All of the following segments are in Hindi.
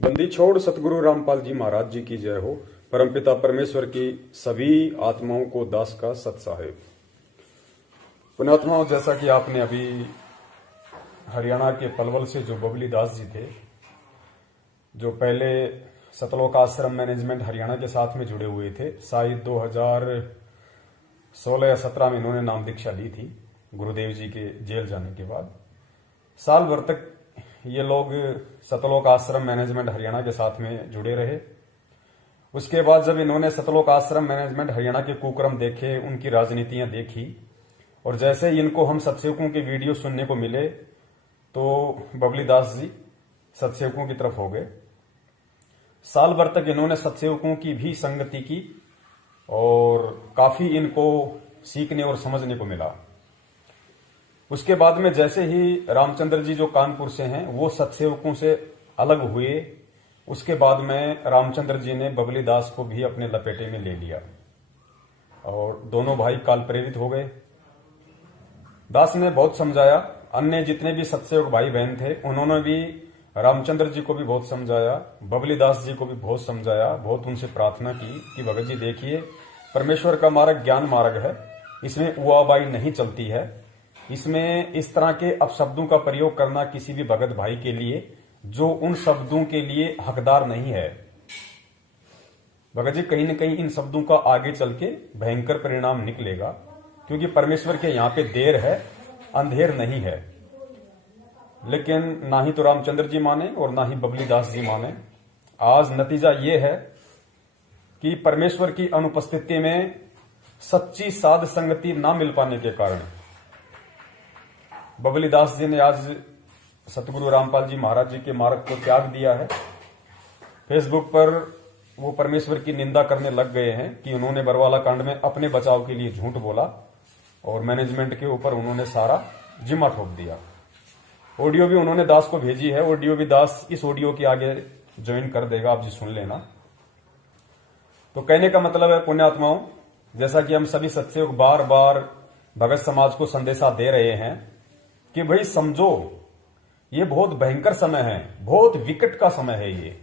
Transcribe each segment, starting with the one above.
बंदी छोड़ सतगुरु रामपाल जी महाराज जी की जय हो। परमपिता परमेश्वर की सभी आत्माओं को दास का सत साहेब। पुण्यात्माओं, जैसा कि आपने अभी हरियाणा के पलवल से जो बबली दास जी थे, जो पहले सतलोक आश्रम मैनेजमेंट हरियाणा के साथ में जुड़े हुए थे, शायद 2016 या 17 में इन्होंने नाम दीक्षा ली थी गुरुदेव जी के जेल जाने के बाद। साल भर तक ये लोग सतलोक आश्रम मैनेजमेंट हरियाणा के साथ में जुड़े रहे। उसके बाद जब इन्होंने सतलोक आश्रम मैनेजमेंट हरियाणा के कुक्रम देखे, उनकी राजनीतियां देखी, और जैसे ही इनको हम सत्सेवकों के वीडियो सुनने को मिले तो बबली दास जी सत्सेवकों की तरफ हो गए। साल भर तक इन्होंने सत्सेवकों की भी संगति की और काफी इनको सीखने और समझने को मिला। उसके बाद में जैसे ही रामचंद्र जी जो कानपुर से हैं वो सत्सेवकों से अलग हुए, उसके बाद में रामचंद्र जी ने बबली दास को भी अपने लपेटे में ले लिया और दोनों भाई काल प्रेरित हो गए। दास ने बहुत समझाया, अन्य जितने भी सत्सेवक भाई बहन थे उन्होंने भी रामचंद्र जी को भी बहुत समझाया, बबली दास जी को भी बहुत समझाया, बहुत उनसे प्रार्थना की कि भगत जी देखिए, परमेश्वर का मार्ग ज्ञान मार्ग है, इसमें उआबाई नहीं चलती है, इसमें इस तरह के अपशब्दों का प्रयोग करना किसी भी भगत भाई के लिए जो उन शब्दों के लिए हकदार नहीं है। भगत जी कहीं न कहीं इन शब्दों का आगे चल के भयंकर परिणाम निकलेगा, क्योंकि परमेश्वर के यहां पे देर है, अंधेर नहीं है। लेकिन ना ही तो रामचंद्र जी माने और ना ही बबली दास जी माने। आज नतीजा ये है कि परमेश्वर की अनुपस्थिति में सच्ची साध संगति ना मिल पाने के कारण बबली दास जी ने आज सतगुरु रामपाल जी महाराज जी के मार्ग को त्याग दिया है। फेसबुक पर वो परमेश्वर की निंदा करने लग गए हैं कि उन्होंने बरवाला कांड में अपने बचाव के लिए झूठ बोला और मैनेजमेंट के ऊपर उन्होंने सारा जिम्मा ठोक दिया। ऑडियो भी उन्होंने दास को भेजी है, ऑडियो भी दास इस ऑडियो के आगे ज्वाइन कर देगा, आप जी सुन लेना। तो कहने का मतलब है पुण्यात्माओं, जैसा कि हम सभी सत्सेवक बार बार भगत समाज को संदेशा दे रहे हैं कि भाई समझो, ये बहुत भयंकर समय है, बहुत विकट का समय है। ये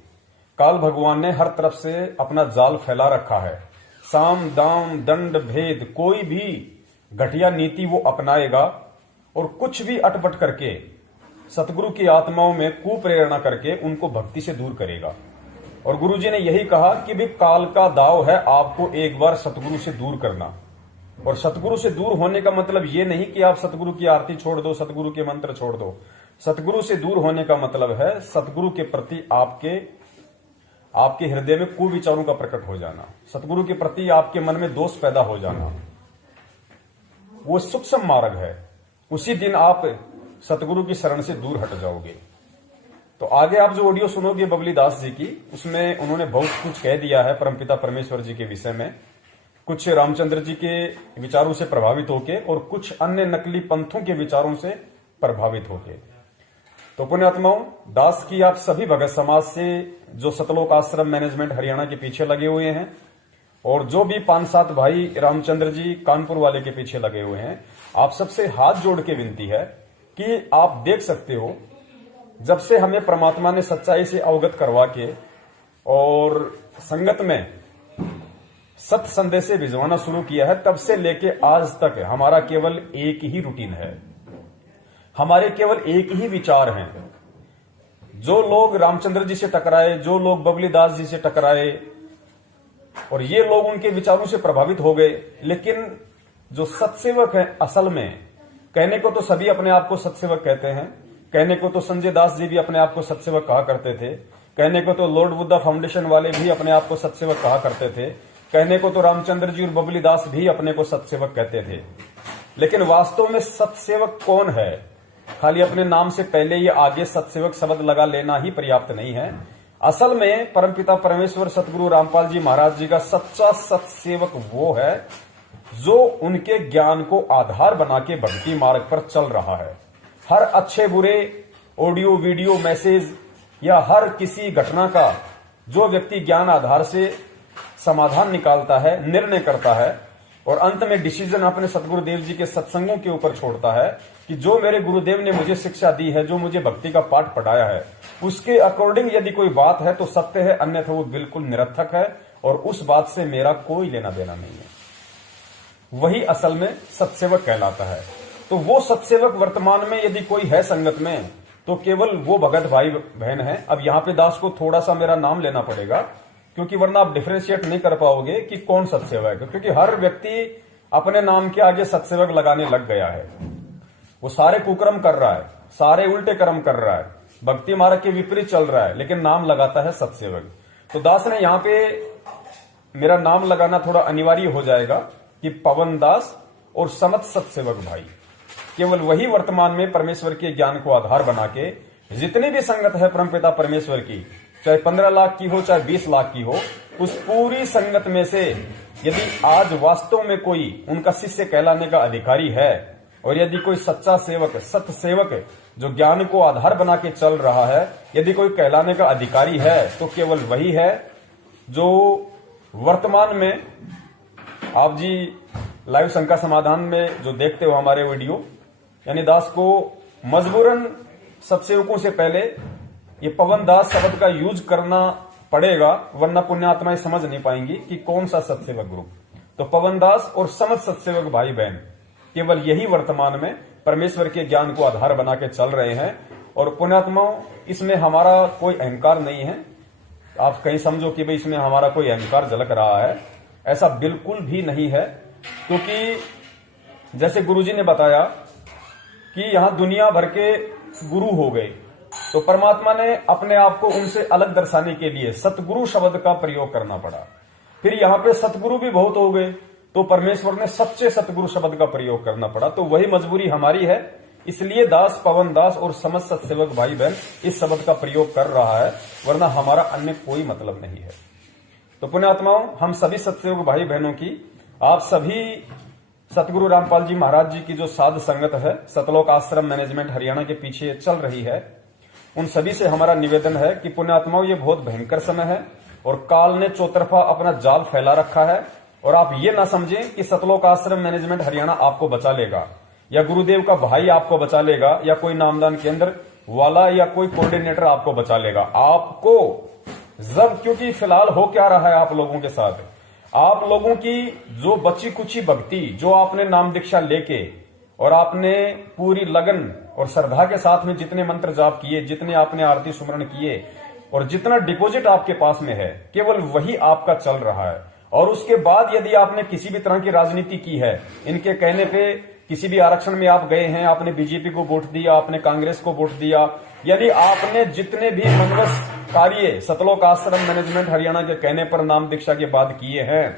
काल भगवान ने हर तरफ से अपना जाल फैला रखा है। साम दाम दंड भेद कोई भी घटिया नीति वो अपनाएगा और कुछ भी अटपट करके सतगुरु की आत्माओं में कुप्रेरणा करके उनको भक्ति से दूर करेगा। और गुरु जी ने यही कहा कि भी काल का दाव है आपको एक बार सतगुरु से दूर करना। और सतगुरु से दूर होने का मतलब ये नहीं कि आप सतगुरु की आरती छोड़ दो, सतगुरु के मंत्र छोड़ दो। सतगुरु से दूर होने का मतलब है सतगुरु के प्रति आपके हृदय में कुविचारों का प्रकट हो जाना, सतगुरु के प्रति आपके मन में दोष पैदा हो जाना। वो सूक्ष्म मार्ग है। उसी दिन आप सतगुरु की शरण से दूर हट जाओगे। तो आगे आप जो ऑडियो सुनोगे बबली दास जी की, उसमें उन्होंने बहुत कुछ कह दिया है परमपिता परमेश्वर जी के विषय में, कुछ रामचंद्र जी के विचारों से प्रभावित होके और कुछ अन्य नकली पंथों के विचारों से प्रभावित होके। तो पुण्यात्माओं, दास की आप सभी भगत समाज से जो सतलोक आश्रम मैनेजमेंट हरियाणा के पीछे लगे हुए हैं और जो भी 5-7 भाई रामचंद्र जी कानपुर वाले के पीछे लगे हुए हैं, आप सबसे हाथ जोड़ के विनती है कि आप देख सकते हो, जब से हमें परमात्मा ने सच्चाई से अवगत करवा के और संगत में सत संदेश भिजवाना शुरू किया है, तब से लेके आज तक हमारा केवल एक ही रूटीन है, हमारे केवल एक ही विचार हैं। जो लोग रामचंद्र जी से टकराए, जो लोग बबली दास जी से टकराए और ये लोग उनके विचारों से प्रभावित हो गए, लेकिन जो सत्सेवक है असल में, कहने को तो सभी अपने आप को सत्सेवक कहते हैं, कहने को तो संजय दास जी भी अपने आप को सत्सेवक कहा करते थे, कहने को तो लॉर्ड बुद्धा फाउंडेशन वाले भी अपने आप को सत्सेवक कहा करते थे, कहने को तो रामचंद्र जी और बबली दास भी अपने को सत्सेवक कहते थे। लेकिन वास्तव में सत्सेवक कौन है? खाली अपने नाम से पहले ये आगे सत्सेवक शब्द लगा लेना ही पर्याप्त नहीं है। असल में परमपिता परमेश्वर सतगुरु रामपाल जी महाराज जी का सच्चा सत्सेवक वो है जो उनके ज्ञान को आधार बना के भक्ति मार्ग पर चल रहा है। हर अच्छे बुरे ऑडियो वीडियो मैसेज या हर किसी घटना का जो व्यक्ति ज्ञान आधार से समाधान निकालता है, निर्णय करता है, और अंत में डिसीजन अपने सतगुरुदेव जी के सत्संगों के ऊपर छोड़ता है कि जो मेरे गुरुदेव ने मुझे शिक्षा दी है, जो मुझे भक्ति का पाठ पढ़ाया है, उसके अकॉर्डिंग यदि कोई बात है तो सत्य है, अन्यथा वो बिल्कुल निरर्थक है और उस बात से मेरा कोई लेना देना नहीं है। वही असल में सत्सेवक कहलाता है। तो वो सत्सेवक वर्तमान में यदि कोई है संगत में तो केवल वो भगत भाई बहन है। अब यहां पे दास को थोड़ा सा मेरा नाम लेना पड़ेगा, क्योंकि वरना आप डिफरेंशिएट नहीं कर पाओगे कि कौन सत्सेवक है, क्योंकि हर व्यक्ति अपने नाम के आगे सत्सेवक लगाने लग गया है। वो सारे कुकर्म कर रहा है, सारे उल्टे कर्म कर रहा है, भक्ति मार्ग के विपरीत चल रहा है, लेकिन नाम लगाता है सत्सेवक। तो दास ने यहां पे मेरा नाम लगाना थोड़ा अनिवार्य हो जाएगा कि पवन दास और समत सत्सेवक भाई, केवल वही वर्तमान में परमेश्वर के ज्ञान को आधार बना के जितनी भी संगत है परमपिता परमेश्वर की, चाहे 15 लाख की हो चाहे 20 लाख की हो, उस पूरी संगत में से यदि आज वास्तव में कोई उनका शिष्य कहलाने का अधिकारी है और यदि कोई सच्चा सेवक, सत्य सेवक जो ज्ञान को आधार बना के चल रहा है, यदि कोई कहलाने का अधिकारी है तो केवल वही है जो वर्तमान में आप जी लाइव शंका समाधान में जो देखते हो हमारे वीडियो, यानी दास को मजबूरन सत्सेवकों से पहले ये पवन दास शब्द का यूज करना पड़ेगा, वरना पुण्यात्माएं समझ नहीं पाएंगी कि कौन सा सत्सेवक ग्रुप। तो पवन दास और समझ सत्सेवक भाई बहन केवल यही वर्तमान में परमेश्वर के ज्ञान को आधार बना के चल रहे हैं। और पुण्यात्माओं, इसमें हमारा कोई अहंकार नहीं है। आप कहीं समझो कि भाई इसमें हमारा कोई अहंकार झलक रहा है, ऐसा बिल्कुल भी नहीं है। क्योंकि जैसे गुरुजी ने बताया कि यहां दुनिया भर के गुरु हो गए, तो परमात्मा ने अपने आप को उनसे अलग दर्शाने के लिए सतगुरु शब्द का प्रयोग करना पड़ा। फिर यहां पे सतगुरु भी बहुत हो गए, तो परमेश्वर ने सच्चे सतगुरु शब्द का प्रयोग करना पड़ा। तो वही मजबूरी हमारी है, इसलिए दास, पवन दास और समस्त सत्सेवक भाई बहन इस शब्द का प्रयोग कर रहा है, वरना हमारा अन्य कोई मतलब नहीं है। तो पुण्यात्माओं, हम सभी सत्सेवक भाई बहनों की, आप सभी सतगुरु रामपाल जी महाराज जी की जो साध संगत है, सतलोक आश्रम मैनेजमेंट हरियाणा के पीछे चल रही है, उन सभी से हमारा निवेदन है कि पुण्यात्माओं, ये बहुत भयंकर समय है और काल ने चौतरफा अपना जाल फैला रखा है। और आप ये ना समझें कि सतलोक आश्रम मैनेजमेंट हरियाणा आपको बचा लेगा, या गुरुदेव का भाई आपको बचा लेगा, या कोई नामदान केंद्र वाला या कोई कोऑर्डिनेटर आपको बचा लेगा। आपको जब, क्योंकि फिलहाल हो क्या रहा है आप लोगों के साथ, आप लोगों की जो बची कुची भक्ति, जो आपने नाम दीक्षा लेके और आपने पूरी लगन और श्रद्धा के साथ में जितने मंत्र जाप किए, जितने आपने आरती सुमरण किए और जितना डिपॉजिट आपके पास में है, केवल वही आपका चल रहा है। और उसके बाद यदि आपने किसी भी तरह की राजनीति की है, इनके कहने पे किसी भी आरक्षण में आप गए हैं, आपने बीजेपी को वोट दिया, आपने कांग्रेस को वोट दिया, यानी आपने जितने भी मनवस कार्य सतलोक आश्रम मैनेजमेंट हरियाणा के कहने पर नाम दीक्षा के बाद किए हैं,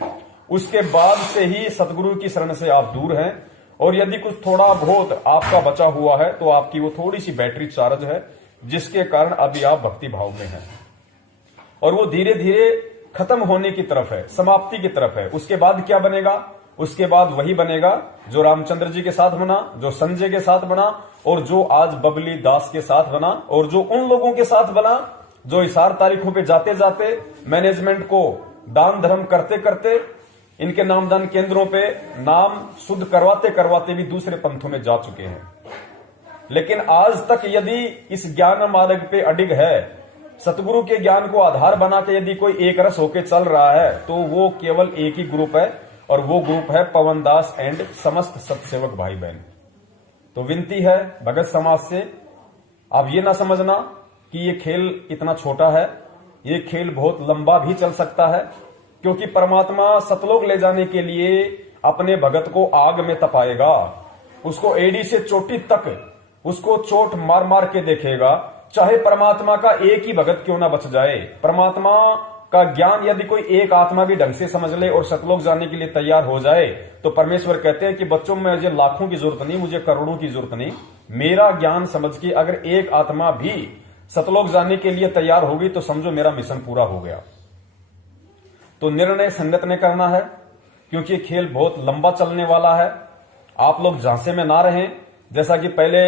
उसके बाद से ही सतगुरु की शरण से आप दूर हैं। और यदि कुछ थोड़ा बहुत आपका बचा हुआ है तो आपकी वो थोड़ी सी बैटरी चार्ज है, जिसके कारण अभी आप भक्ति भाव में हैं और वो धीरे धीरे खत्म होने की तरफ है, समाप्ति की तरफ है। उसके बाद क्या बनेगा? उसके बाद वही बनेगा जो रामचंद्र जी के साथ बना, जो संजय के साथ बना और जो आज बबली दास के साथ बना, और जो उन लोगों के साथ बना जो इशार तारीखों पे जाते जाते मैनेजमेंट को दान धर्म करते करते इनके नामदान केंद्रों पे नाम शुद्ध करवाते करवाते भी दूसरे पंथों में जा चुके हैं। लेकिन आज तक यदि इस ज्ञान मार्ग पे अडिग है, सतगुरु के ज्ञान को आधार बना के यदि कोई एक रस होके चल रहा है, तो वो केवल एक ही ग्रुप है और वो ग्रुप है पवन दास एंड समस्त सत्सेवक भाई बहन। तो विनती है भगत समाज से, आप ये ना समझना कि ये खेल इतना छोटा है, ये खेल बहुत लंबा भी चल सकता है, क्योंकि परमात्मा सतलोक ले जाने के लिए अपने भगत को आग में तपाएगा, उसको एड़ी से चोटी तक उसको चोट मार मार के देखेगा, चाहे परमात्मा का एक ही भगत क्यों ना बच जाए। परमात्मा का ज्ञान यदि कोई एक आत्मा भी ढंग से समझ ले और सतलोक जाने के लिए तैयार हो जाए, तो परमेश्वर कहते हैं कि बच्चों में मुझे लाखों की जरूरत नहीं, मुझे करोड़ों की जरूरत नहीं, मेरा ज्ञान समझ के अगर एक आत्मा भी सतलोक जाने के लिए तैयार होगी तो समझो मेरा मिशन पूरा हो गया। तो निर्णय संगत ने करना है, क्योंकि खेल बहुत लंबा चलने वाला है। आप लोग झांसे में ना रहें। जैसा कि पहले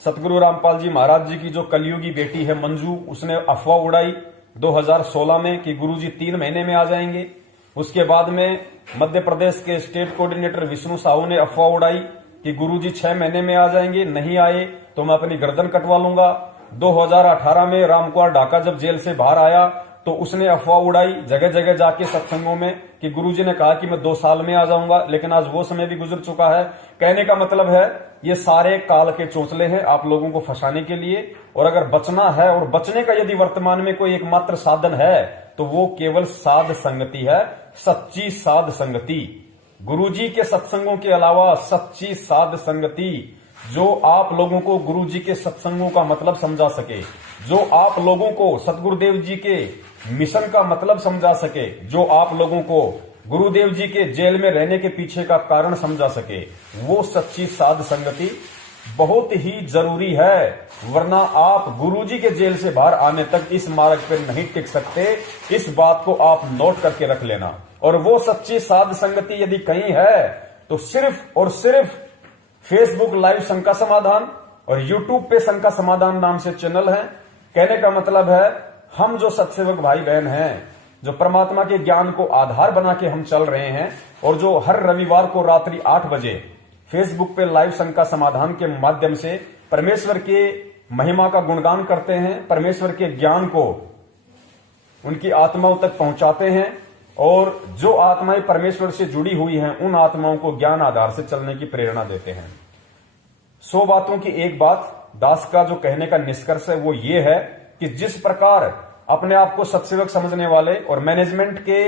सतगुरु रामपाल जी महाराज जी की जो कलयुगी बेटी है मंजू, उसने अफवाह उड़ाई 2016 में कि गुरुजी 3 महीने में आ जाएंगे। उसके बाद में मध्य प्रदेश के स्टेट कोऑर्डिनेटर विष्णु साहू ने अफवाह उड़ाई कि गुरुजी 6 महीने में आ जाएंगे, नहीं आए तो मैं अपनी गर्दन कटवा लूंगा। 2018 में रामकुमार ढाका जब जेल से बाहर आया तो उसने अफवाह उड़ाई जगह जगह जाके सत्संगों में कि गुरुजी ने कहा कि मैं 2 साल में आ जाऊंगा, लेकिन आज वो समय भी गुजर चुका है। कहने का मतलब है ये सारे काल के चौंचले हैं आप लोगों को फंसाने के लिए। और अगर बचना है और बचने का यदि वर्तमान में कोई एकमात्र साधन है तो वो केवल साध संगति है, सच्ची साध संगति। गुरुजी के सत्संगों के अलावा सच्ची साध संगति जो आप लोगों को गुरुजी के सत्संगों का मतलब समझा सके, जो आप लोगों को सतगुरुदेव जी के मिशन का मतलब समझा सके, जो आप लोगों को गुरुदेव जी के जेल में रहने के पीछे का कारण समझा सके, वो सच्ची साध संगति बहुत ही जरूरी है। वरना आप गुरुजी के जेल से बाहर आने तक इस मार्ग पर नहीं टिक सकते। इस बात को आप नोट करके रख लेना। और वो सच्ची साध संगति यदि कहीं है तो सिर्फ और सिर्फ फेसबुक लाइव शंका समाधान और यूट्यूब पे शंका समाधान नाम से चैनल है। कहने का मतलब है हम जो सत्सेवक भाई बहन हैं, जो परमात्मा के ज्ञान को आधार बना के हम चल रहे हैं और जो हर रविवार को रात्रि 8 बजे फेसबुक पे लाइव शंका समाधान के माध्यम से परमेश्वर के महिमा का गुणगान करते हैं, परमेश्वर के ज्ञान को उनकी आत्माओं तक पहुंचाते हैं और जो आत्माएं परमेश्वर से जुड़ी हुई हैं उन आत्माओं को ज्ञान आधार से चलने की प्रेरणा देते हैं। 100 बातों की एक बात, दास का जो कहने का निष्कर्ष है वो ये है कि जिस प्रकार अपने आप को सत्सेवक समझने वाले और मैनेजमेंट के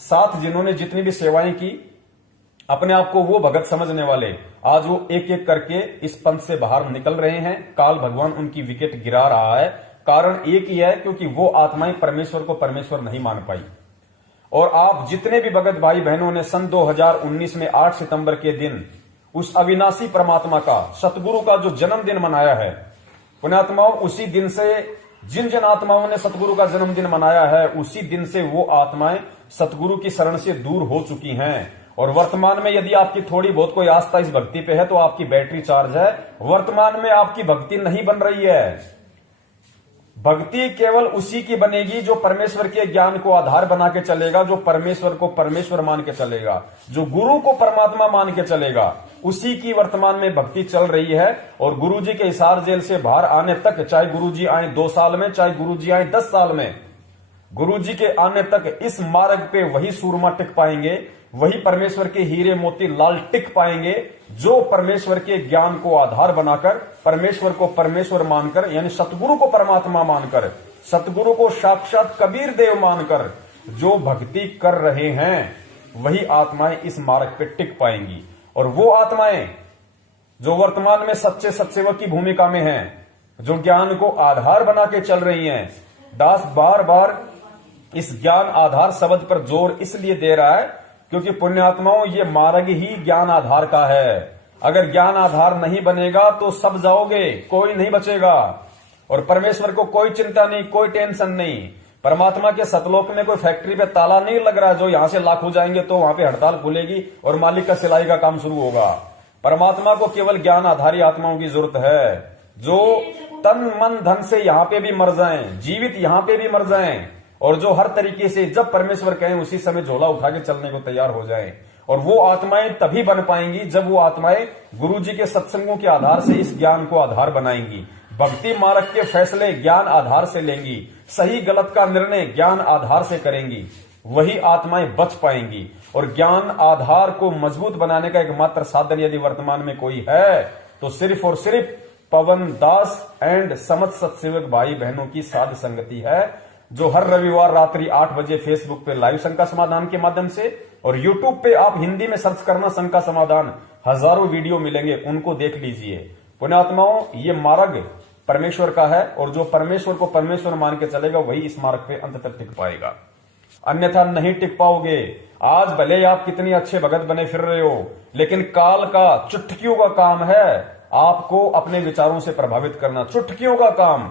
साथ जिन्होंने जितनी भी सेवाएं की, अपने आप को वो भगत समझने वाले आज वो एक एक करके इस पंथ से बाहर निकल रहे हैं। काल भगवान उनकी विकेट गिरा रहा है। कारण एक ही है, क्योंकि वो आत्माएं परमेश्वर को परमेश्वर नहीं मान पाई। और आप जितने भी भगत भाई बहनों ने सन 2019 में 8 सितंबर के दिन उस अविनाशी परमात्मा का, सतगुरु का जो जन्मदिन मनाया है, पुण्यात्माओं उसी दिन से जिन जिन आत्माओं ने सतगुरु का जन्मदिन मनाया है उसी दिन से वो आत्माएं सतगुरु की शरण से दूर हो चुकी हैं। और वर्तमान में यदि आपकी थोड़ी बहुत कोई आस्था इस भक्ति पे है तो आपकी बैटरी चार्ज है। वर्तमान में आपकी भक्ति नहीं बन रही है। भक्ति केवल उसी की बनेगी जो परमेश्वर के ज्ञान को आधार बना के चलेगा, जो परमेश्वर को परमेश्वर मान के चलेगा, जो गुरु को परमात्मा मान के चलेगा, उसी की वर्तमान में भक्ति चल रही है। और गुरुजी के हिसार जेल से बाहर आने तक, चाहे गुरुजी आए 2 साल में, चाहे गुरुजी आए 10 साल में, गुरुजी के आने तक इस मार्ग पे वही सूरमा टिक पाएंगे, वही परमेश्वर के हीरे मोती लाल टिक पाएंगे जो परमेश्वर के ज्ञान को आधार बनाकर, परमेश्वर को परमेश्वर मानकर, यानी सतगुरु को परमात्मा मानकर, सतगुरु को साक्षात कबीर देव मानकर जो भक्ति कर रहे हैं, वही आत्माएं इस मार्ग पे टिक पाएंगी। और वो आत्माएं जो वर्तमान में सच्चे सत्सेवक की भूमिका में हैं, जो ज्ञान को आधार बना के चल रही हैं, दास बार बार इस ज्ञान आधार शब्द पर जोर इसलिए दे रहा है क्योंकि पुण्यात्माओं ये मार्ग ही ज्ञान आधार का है। अगर ज्ञान आधार नहीं बनेगा तो सब जाओगे, कोई नहीं बचेगा। और परमेश्वर को कोई चिंता नहीं, कोई टेंशन नहीं। परमात्मा के सतलोक में कोई फैक्ट्री पे ताला नहीं लग रहा है जो यहां से लाख हो जाएंगे तो वहां पे हड़ताल खुलेगी और मालिक का सिलाई का काम शुरू होगा। परमात्मा को केवल ज्ञान आधारी आत्माओं की जरूरत है जो तन मन धन से यहां पे भी मर जाएं, जीवित यहां पे भी मर जाएं, और जो हर तरीके से जब परमेश्वर कहें उसी समय झोला उठा के चलने को तैयार हो जाएं। और वो आत्माएं तभी बन पाएंगी जब वो आत्माएं गुरुजी के सत्संगों के आधार से इस ज्ञान को आधार बनाएंगी, भक्ति मार्ग के फैसले ज्ञान आधार से लेंगी, सही गलत का निर्णय ज्ञान आधार से करेंगी, वही आत्माएं बच पाएंगी। और ज्ञान आधार को मजबूत बनाने का एकमात्र साधन यदि वर्तमान में कोई है तो सिर्फ और सिर्फ पवन दास एंड समझ सत्सेवक भाई बहनों की साध संगति है, जो हर रविवार रात्रि 8 बजे फेसबुक पे लाइव शंका समाधान के माध्यम से और यूट्यूब पे आप हिंदी में सर्च करना शंका समाधान, हजारों वीडियो मिलेंगे, उनको देख लीजिए। पुण्यात्माओं ये मार्ग परमेश्वर का है और जो परमेश्वर को परमेश्वर मान के चलेगा वही इस मार्ग पे अंत तक टिक पाएगा, अन्यथा नहीं टिक पाओगे। आज भले आप कितने अच्छे भगत बने फिर रहे हो, लेकिन काल का चुटकियों का काम है आपको अपने विचारों से प्रभावित करना, चुटकियों का काम।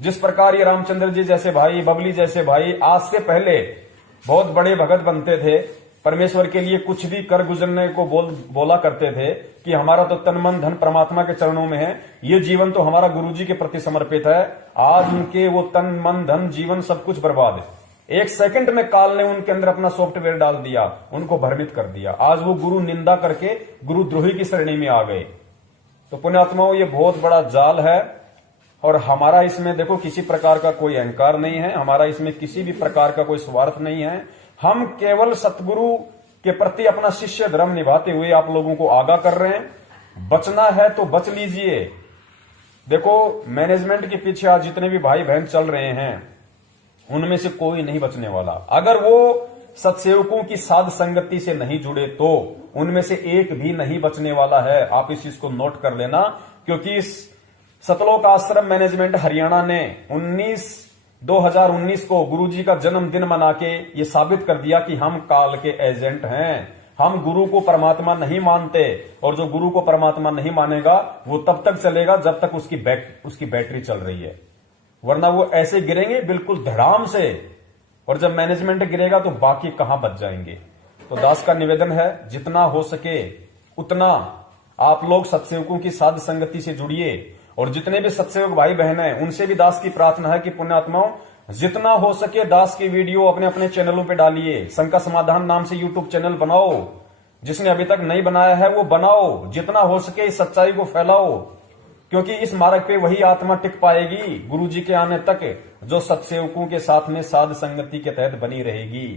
जिस प्रकार ये रामचंद्र जी जैसे भाई, बबली जैसे भाई आज से पहले बहुत बड़े भगत बनते थे, परमेश्वर के लिए कुछ भी कर गुजरने को बोला करते थे कि हमारा तो तन मन धन परमात्मा के चरणों में है, ये जीवन तो हमारा गुरुजी के प्रति समर्पित है। आज उनके वो तन मन धन जीवन सब कुछ बर्बाद है। एक सेकंड में काल ने उनके अंदर अपना सॉफ्टवेयर डाल दिया, उनको भ्रमित कर दिया। आज वो गुरु निंदा करके गुरुद्रोही की श्रेणी में आ गए। तो पुण्यात्माओं, ये बहुत बड़ा जाल है और हमारा इसमें देखो किसी प्रकार का कोई अहंकार नहीं है, हमारा इसमें किसी भी प्रकार का कोई स्वार्थ नहीं है। हम केवल सतगुरु के प्रति अपना शिष्य धर्म निभाते हुए आप लोगों को आगाह कर रहे हैं। बचना है तो बच लीजिए। देखो, मैनेजमेंट के पीछे आज जितने भी भाई बहन चल रहे हैं उनमें से कोई नहीं बचने वाला। अगर वो सत्सेवकों की साध संगति से नहीं जुड़े तो उनमें से एक भी नहीं बचने वाला है। आप इस चीज को नोट कर लेना, क्योंकि इस सतलोक आश्रम मैनेजमेंट हरियाणा ने 2019 को गुरुजी का जन्मदिन मना के ये साबित कर दिया कि हम काल के एजेंट हैं। हम गुरु को परमात्मा नहीं मानते, और जो गुरु को परमात्मा नहीं मानेगा वो तब तक चलेगा जब तक उसकी बैटरी चल रही है, वरना वो ऐसे गिरेंगे बिल्कुल धड़ाम से, और जब मैनेजमेंट गिरेगा तो बाकी कहां बच जाएंगे। तो दास का निवेदन है, जितना हो सके उतना आप लोग सत्सेवकों की साध संगति से जुड़िए, और जितने भी सत्सेवक भाई बहन हैं उनसे भी दास की प्रार्थना है कि पुण्यात्माओं, जितना हो सके दास की वीडियो अपने अपने चैनलों पे डालिए। शंका समाधान नाम से यूट्यूब चैनल बनाओ, जिसने अभी तक नहीं बनाया है वो बनाओ। जितना हो सके इस सच्चाई को फैलाओ, क्योंकि इस मार्ग पे वही आत्मा टिक पाएगी गुरु जी के आने तक जो सत्सेवकों के साथ में साध संगति के तहत बनी रहेगी।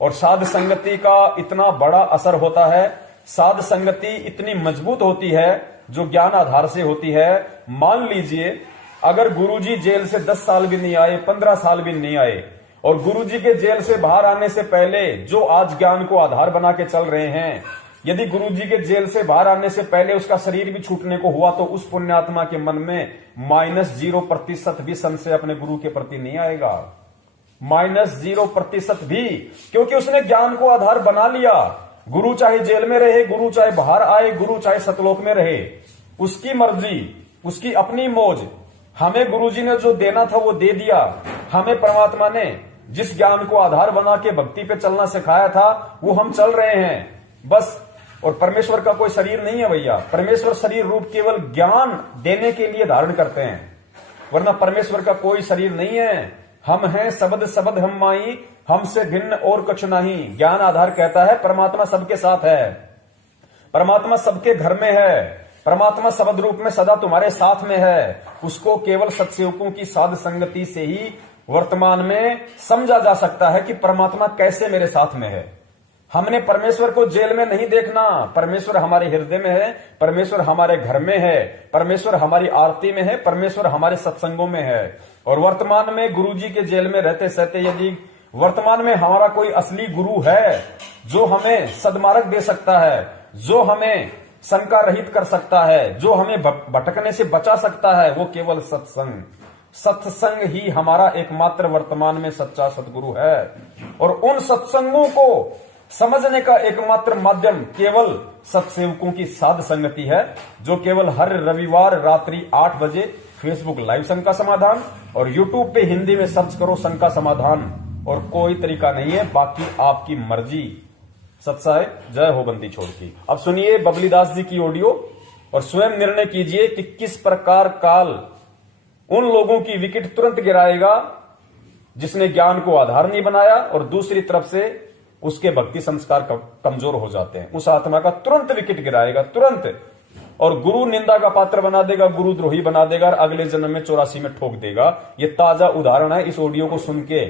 और साध संगति का इतना बड़ा असर होता है, साध संगति इतनी मजबूत होती है जो ज्ञान आधार से होती है। मान लीजिए अगर गुरुजी जेल से 10 साल भी नहीं आए, 15 साल भी नहीं आए, और गुरुजी के जेल से बाहर आने से पहले जो आज ज्ञान को आधार बना के चल रहे हैं, यदि गुरुजी के जेल से बाहर आने से पहले उसका शरीर भी छूटने को हुआ तो उस पुण्यात्मा के मन में -0% भी संशय अपने गुरु के प्रति नहीं आएगा। -0% भी, क्योंकि उसने ज्ञान को आधार बना लिया। गुरु चाहे जेल में रहे, गुरु चाहे बाहर आए, गुरु चाहे सतलोक में रहे, उसकी मर्जी, उसकी अपनी मौज। हमें गुरुजी ने जो देना था वो दे दिया। हमें परमात्मा ने जिस ज्ञान को आधार बना के भक्ति पे चलना सिखाया था वो हम चल रहे हैं बस। और परमेश्वर का कोई शरीर नहीं है भैया, परमेश्वर शरीर रूप केवल ज्ञान देने के लिए धारण करते हैं, वरना परमेश्वर का कोई शरीर नहीं है। हम हैं शब्द शब्द हम माई, हमसे भिन्न और कुछ नहीं। ज्ञान आधार कहता है परमात्मा सबके साथ है, परमात्मा सबके घर में है, परमात्मा शब्द रूप में सदा तुम्हारे साथ में है। उसको केवल सत्सेवकों की साध संगति से ही वर्तमान में समझा जा सकता है कि परमात्मा कैसे मेरे साथ में है। हमने परमेश्वर को जेल में नहीं देखना, परमेश्वर हमारे हृदय में है, परमेश्वर हमारे घर में है, परमेश्वर हमारी आरती में है, परमेश्वर हमारे सत्संगों में है। और वर्तमान में गुरुजी के जेल में रहते सहते यदि वर्तमान में हमारा कोई असली गुरु है जो हमें सदमार्ग दे सकता है, जो हमें शंका रहित कर सकता है, जो हमें भटकने से बचा सकता है, वो केवल सत्संग, सत्संग ही हमारा एकमात्र वर्तमान में सच्चा सदगुरु है। और उन सत्संगों को समझने का एकमात्र माध्यम केवल सत्सेवकों की साध संगति है, जो केवल हर रविवार रात्रि 8 बजे फेसबुक लाइव शंका समाधान और यूट्यूब पे हिंदी में सर्च करो शंका समाधान, और कोई तरीका नहीं है, बाकी आपकी मर्जी। सत्साय जय हो बंदी छोड़ की। अब सुनिए बबली दास जी की ऑडियो और स्वयं निर्णय कीजिए कि किस प्रकार काल उन लोगों की विकेट तुरंत गिराएगा जिसने ज्ञान को आधार नहीं बनाया, और दूसरी तरफ से उसके भक्ति संस्कार कमजोर हो जाते हैं। उस आत्मा का तुरंत विकेट गिराएगा, तुरंत, और गुरु निंदा का पात्र बना देगा, गुरुद्रोही बना देगा, और अगले जन्म में 84 में ठोक देगा। ये ताजा उदाहरण है। इस ऑडियो को सुन के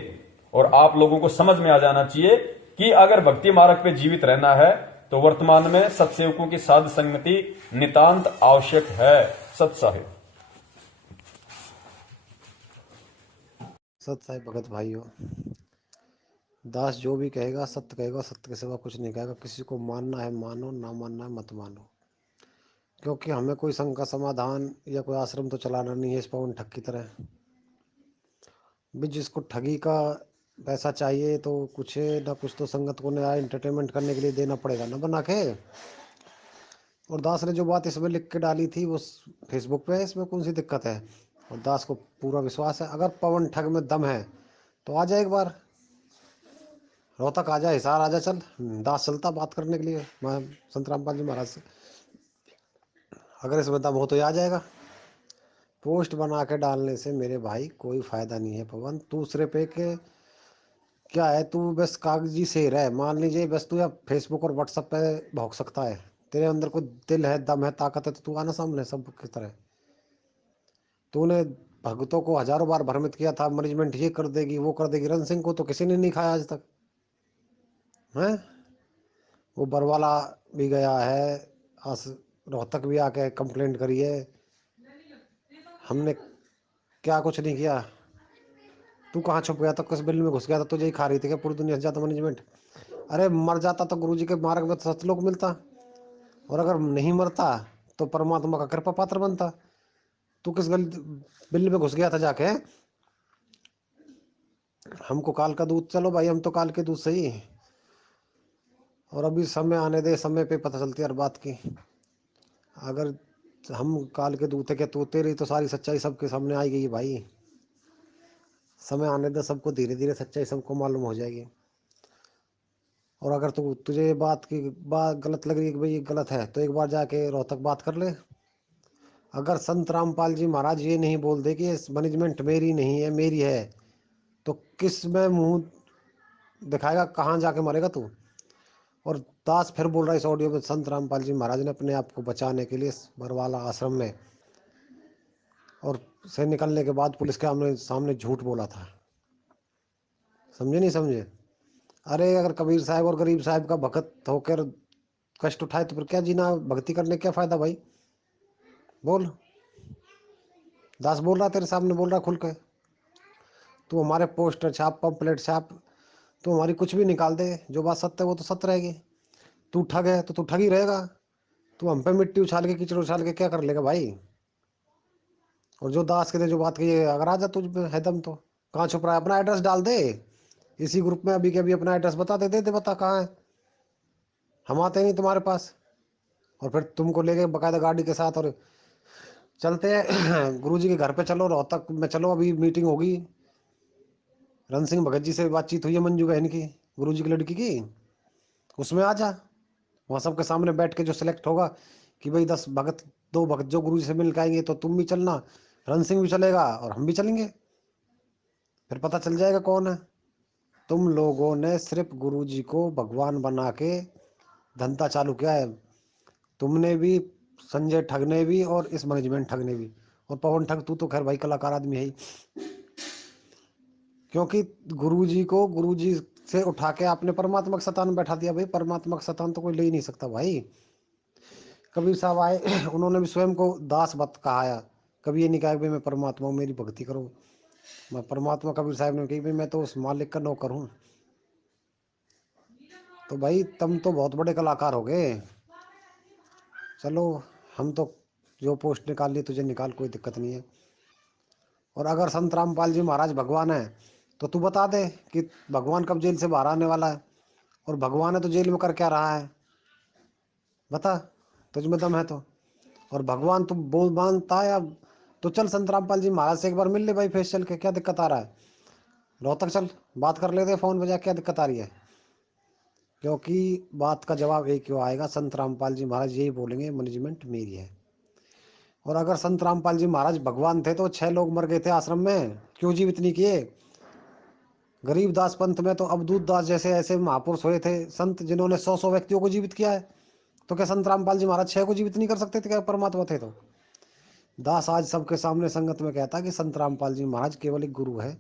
और आप लोगों को समझ में आ जाना चाहिए कि अगर भक्ति मार्ग पे जीवित रहना है तो वर्तमान में सत्सेवकों की साध संगति नितांत आवश्यक है। सत्साहिब सत्य भगत भाइयों, दास जो भी कहेगा सत्य कहेगा, सत्य के सिवा कुछ नहीं कहेगा। किसी को मानना है मानो, ना मानना है मत मानो, क्योंकि हमें कोई शंका समाधान या कोई आश्रम तो चलाना नहीं है इस पवन ठग की तरह भी। जिसको ठगी का पैसा चाहिए तो कुछ ना कुछ तो संगत को नया एंटरटेनमेंट करने के लिए देना पड़ेगा ना बना के। और दास ने जो बात इसमें लिख के डाली थी वो फेसबुक पे है, इसमें कौन सी दिक्कत है। और दास को पूरा विश्वास है, अगर पवन ठग में दम है तो आ जाए, एक बार रोहतक आ जा, हिसार आ जा, चल दास चलता बात करने के लिए मैं संत रामपाल जी महाराज से। अगर इसमें दम हो तो आ जाएगा। पोस्ट बना के डालने से मेरे भाई कोई फायदा नहीं है पवन। दूसरे पे के क्या है, तू बस कागजी शेर है, मान लीजिए बस तू या फेसबुक और व्हाट्सएप पे भौंक सकता है। तेरे अंदर कोई दिल है, दम है, ताकत है, तो तू आना सामने सब की तरह। तूने भगतों को हजारों बार भ्रमित किया था, मैनेजमेंट ये कर देगी वो कर देगी। रण सिंह को तो किसी ने नहीं खाया आज तक है। वो बरवाला भी गया है, आस रोहतक भी आके कंप्लेंट करी है। हमने क्या कुछ नहीं किया। तू कहाँ छुप गया था, किस बिल में घुस गया था, तुझे ही खा रही थी क्या पूरी दुनिया से ज्यादा मैनेजमेंट? अरे मर जाता तो गुरुजी के मार्ग में तो सतलोक मिलता, और अगर नहीं मरता तो परमात्मा का कृपा पात्र बनता। तू किस गल बिल में घुस गया था जाके? हमको काल का दूध, चलो भाई हम तो काल के दूध सही। और अभी समय आने दे, समय पे पता चलती है हर बात की। अगर हम काल के दूत है क्या, तू तेरी तो सारी सच्चाई सबके सामने आई गई भाई। समय आने दे, सबको धीरे धीरे सच्चाई सबको मालूम हो जाएगी। और अगर तुझे ये बात गलत लग रही है कि भाई ये गलत है, तो एक बार जाके रोहतक बात कर ले। अगर संत रामपाल जी महाराज ये नहीं बोल दे कि इस मैनेजमेंट मेरी नहीं है मेरी है, तो किस में मुंह दिखाएगा, कहाँ जाके मरेगा तू? और दास फिर बोल रहा है इस ऑडियो में, संत रामपाल जी महाराज ने अपने आप को बचाने के लिए इस बरवाला आश्रम में और से निकलने के बाद पुलिस के सामने सामने झूठ बोला था। समझे नहीं समझे? अरे अगर कबीर साहब और गरीब साहब का भगत होकर कष्ट उठाए तो फिर क्या जीना, भक्ति करने क्या फायदा भाई? बोल। दास बोल रहा तेरे सामने, बोल रहा खुल के। तू हमारे पोस्टर छाप, पंपलेट छाप, तू हमारी कुछ भी निकाल दे, जो बात सत्य है वो तो सत्य रहेगी। तू ठग है तो तू ठग ही रहेगा। तू हम पे मिट्टी उछाल के, कीचड़ उछाल के क्या कर लेगा भाई? और जो दास के थे जो बात कही है, अगर आ जा तुझ पे है दम तो कहाँ छुप रहा है? अपना एड्रेस डाल दे इसी ग्रुप में अभी के अभी, अपना एड्रेस बता दे बता कहाँ है। हम आते नहीं तुम्हारे पास, और फिर तुमको लेके बकायदा गाड़ी के साथ और चलते हैं गुरुजी के घर पे। चलो रोहतक में चलो, अभी मीटिंग होगी। रण सिंह भगत जी से बातचीत हुई है मंजू बहन की, गुरुजी की लड़की की। उसमें आ जा, वहाँ सबके सामने बैठ के जो सिलेक्ट होगा कि भाई 10 भगत, 2 भगत जो गुरु जी से मिल के आएंगे, तो तुम भी चलना, रण सिंह भी चलेगा और हम भी चलेंगे। फिर पता चल जाएगा कौन है। तुम लोगों ने सिर्फ गुरु जी को भगवान बना के धंधा चालू किया है। तुमने भी, संजय ठग ने भी, और इस मैनेजमेंट ठग ने भी। और पवन ठग तू तो खैर भाई कलाकार आदमी है ही। क्योंकि गुरु जी को गुरु जी से उठा के आपने परमात्मा के सतान में बैठा दिया। भाई परमात्मा का सतान तो कोई ले ही नहीं सकता भाई। कबीर साहब आए उन्होंने भी स्वयं को दास बत कहा। कभी ये नहीं कहा भाई मैं परमात्मा हूँ मेरी भक्ति करो। मैं परमात्मा, कबीर साहब ने कही भाई मैं तो उस मालिक का नौकर हूँ। तो भाई तुम तो बहुत बड़े कलाकार हो गए। चलो, हम तो जो पोस्ट निकाल ली तुझे निकाल, कोई दिक्कत नहीं है। और अगर संत रामपाल जी महाराज भगवान है तो तू बता दे कि भगवान कब जेल से बाहर आने वाला है। और भगवान है तो जेल में कर क्या रहा है, बता, तुझ में दम है तो। और भगवान तू बोल मानता है अब, तो चल संत रामपाल जी महाराज से एक बार मिल ले भाई, फेस चल के, क्या दिक्कत आ रहा है? रोहतक चल, बात कर लेते फोन पे, जा क्या दिक्कत आ रही है? क्योंकि बात का जवाब एक क्यों आएगा, संत रामपाल जी महाराज यही बोलेंगे मैनेजमेंट मेरी है। और अगर संत रामपाल जी महाराज भगवान थे तो 6 लोग मर गए थे आश्रम में, क्यों जीवित नहीं किए? गरीब दास पंथ में तो अवधूत दास जैसे ऐसे महापुरुष हुए थे संत, जिन्होंने 100 व्यक्तियों को जीवित किया है। तो क्या संत रामपाल जी महाराज 6 को जीवित नहीं कर सकते थे क्या, परमात्मा थे तो? दास आज सबके सामने संगत में कहता कि संत रामपाल जी महाराज केवल एक गुरु है,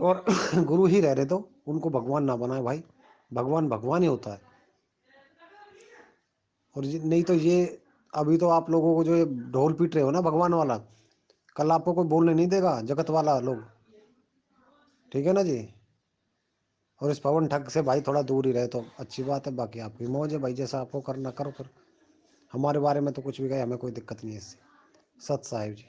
और गुरु ही रह रहे तो उनको भगवान ना बनाए भाई। भगवान भगवान ही होता है। और नहीं तो ये, अभी तो आप लोगों को जो ये ढोल पीट रहे हो ना भगवान वाला, कल आपको कोई बोलने नहीं देगा जगत वाला लोग। ठीक है ना जी? और इस पवन ठग से भाई थोड़ा दूर ही रहे तो अच्छी बात है। बाकी आपकी मौज है भाई, जैसा आपको करना करो। फिर हमारे बारे में तो कुछ भी कहे, हमें कोई दिक्कत नहीं है इससे। सत साहिब जी।